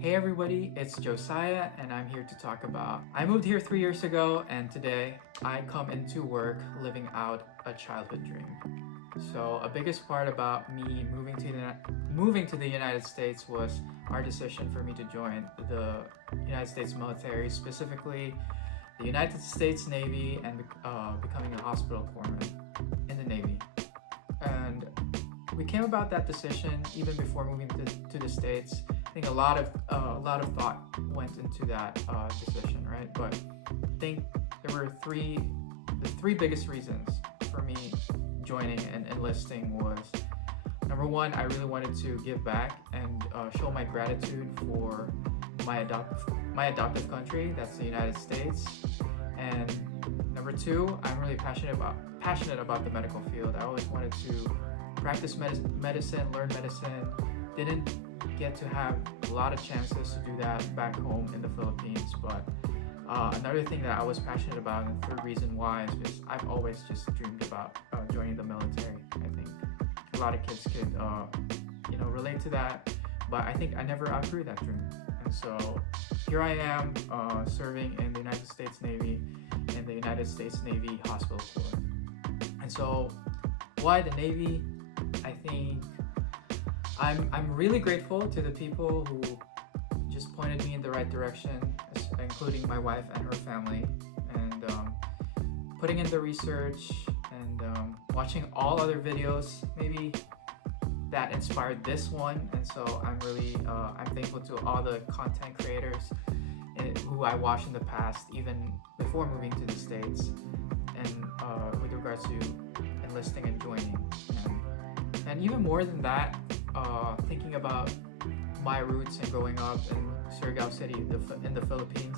Hey everybody, it's Josiah and I'm here to talk about. I moved here 3 years ago and today I come into work living out a childhood dream. So a biggest part about me moving to the United States was our decision for me to join the United States military, specifically the United States Navy, and becoming a hospital corpsman in the Navy. And we came about that decision even before moving to the States. I think a lot of thought went into that decision, right? But I think there were the three biggest reasons for me joining and enlisting was, number one, I really wanted to give back and show my gratitude for my adoptive country, that's the United States. And number two, I'm really passionate about the medical field. I always wanted to practice medicine, learn medicine. Didn't get to have a lot of chances to do that back home in the Philippines, but another thing that I was passionate about, and the third reason why, is because I've always just dreamed about joining the military. I think a lot of kids could relate to that, but I think I never outgrew that dream. And so here I am serving in the United States Navy, in the United States Navy Hospital Corps. And so why the Navy? I think I'm really grateful to the people who just pointed me in the right direction, including my wife and her family, and putting in the research and watching all other videos maybe that inspired this one. And so I'm thankful to all the content creators who I watched in the past, even before moving to the States, and with regards to enlisting and joining. And even more than that, thinking about my roots and growing up in Surigao City in the Philippines,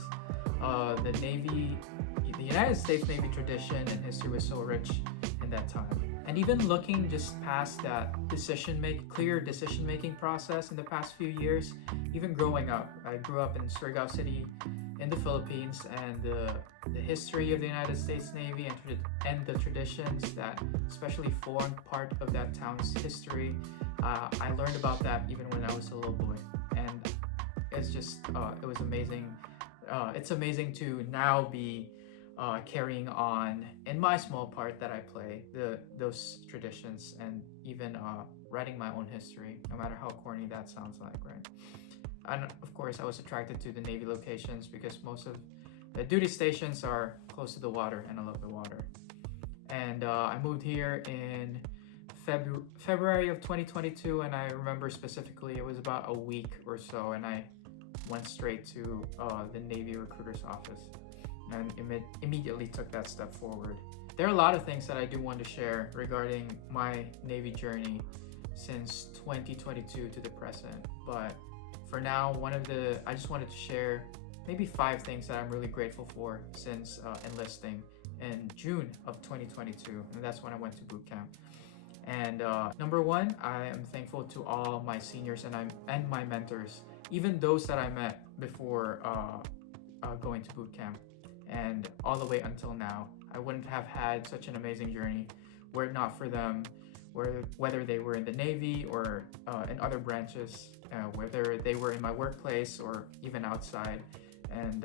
the United States Navy tradition and history was so rich in that time. And even looking just past that clear decision-making process in the past few years, even growing up, I grew up in Surigao City in the Philippines, and the history of the United States Navy and the traditions that especially formed part of that town's history, I learned about that even when I was a little boy, and it's just it was amazing. It's amazing to now be carrying on in my small part that I play those traditions, and even writing my own history, no matter how corny that sounds like, right? And of course, I was attracted to the Navy locations because most of the duty stations are close to the water, and I love the water. And I moved here in February of 2022, and I remember specifically it was about a week or so, and I went straight to the Navy recruiter's office and immediately took that step forward. There are a lot of things that I do want to share regarding my Navy journey since 2022 to the present, but for now, I just wanted to share maybe 5 things that I'm really grateful for since enlisting in June of 2022, and that's when I went to boot camp. And number one, I am thankful to all my seniors and my mentors, even those that I met before going to boot camp, and all the way until now. I wouldn't have had such an amazing journey were it not for them, whether they were in the Navy or in other branches, whether they were in my workplace or even outside, and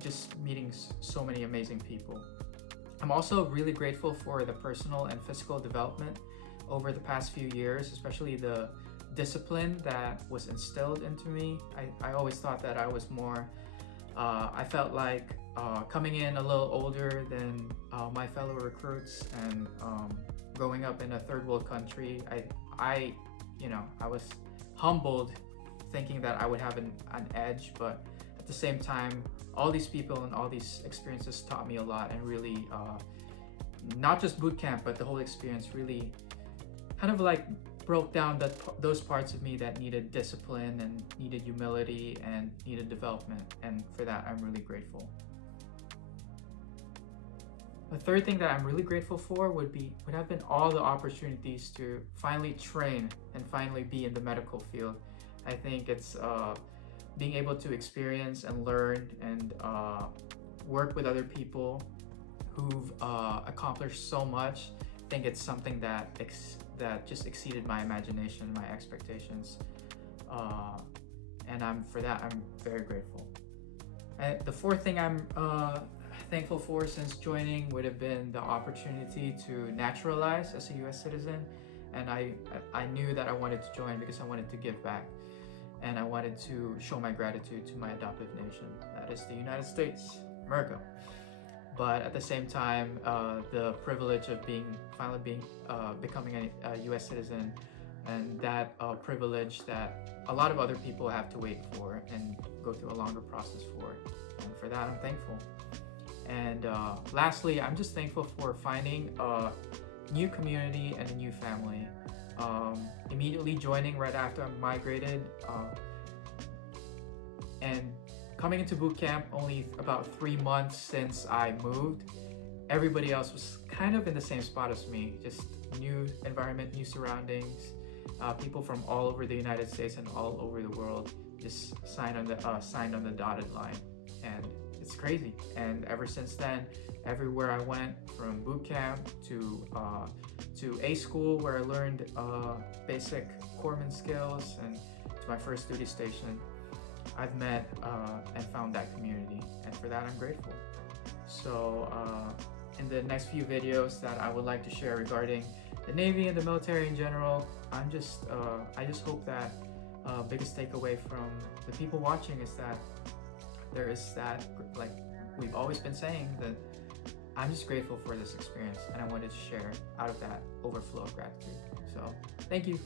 just meeting so many amazing people. I'm also really grateful for the personal and physical development over the past few years, especially the discipline that was instilled into me. I always thought that I was more, I felt like coming in a little older than my fellow recruits, and growing up in a third world country, I was humbled thinking that I would have an edge, but at the same time, all these people and all these experiences taught me a lot, and really not just boot camp, but the whole experience really kind of like broke down those parts of me that needed discipline and needed humility and needed development, and for that I'm really grateful. The third thing that I'm really grateful for would have been all the opportunities to finally train and finally be in the medical field. I think it's being able to experience and learn and work with other people who've accomplished so much. I think it's something that just exceeded my imagination, my expectations. and for that I'm very grateful. And the fourth thing I'm thankful for since joining would have been the opportunity to naturalize as a U.S. citizen. And I knew that I wanted to join because I wanted to give back, and I wanted to show my gratitude to my adoptive nation, that is the United States, America. But at the same time, the privilege of becoming a U.S. citizen, and that privilege that a lot of other people have to wait for and go through a longer process for, and for that I'm thankful. And lastly, I'm just thankful for finding a new community and a new family. Immediately joining right after I migrated, and coming into boot camp only about 3 months since I moved. Everybody else was kind of in the same spot as me, just new environment, new surroundings, people from all over the United States and all over the world just signed on the dotted line, and it's crazy. And ever since then, everywhere I went, from boot camp to A school where I learned basic corpsman skills, and to my first duty station, I've met and found that community, and for that I'm grateful. So in the next few videos that I would like to share regarding the Navy and the military in general, I just hope that biggest takeaway from the people watching is that there is that, like we've always been saying, that I'm just grateful for this experience, and I wanted to share out of that overflow of gratitude. So thank you.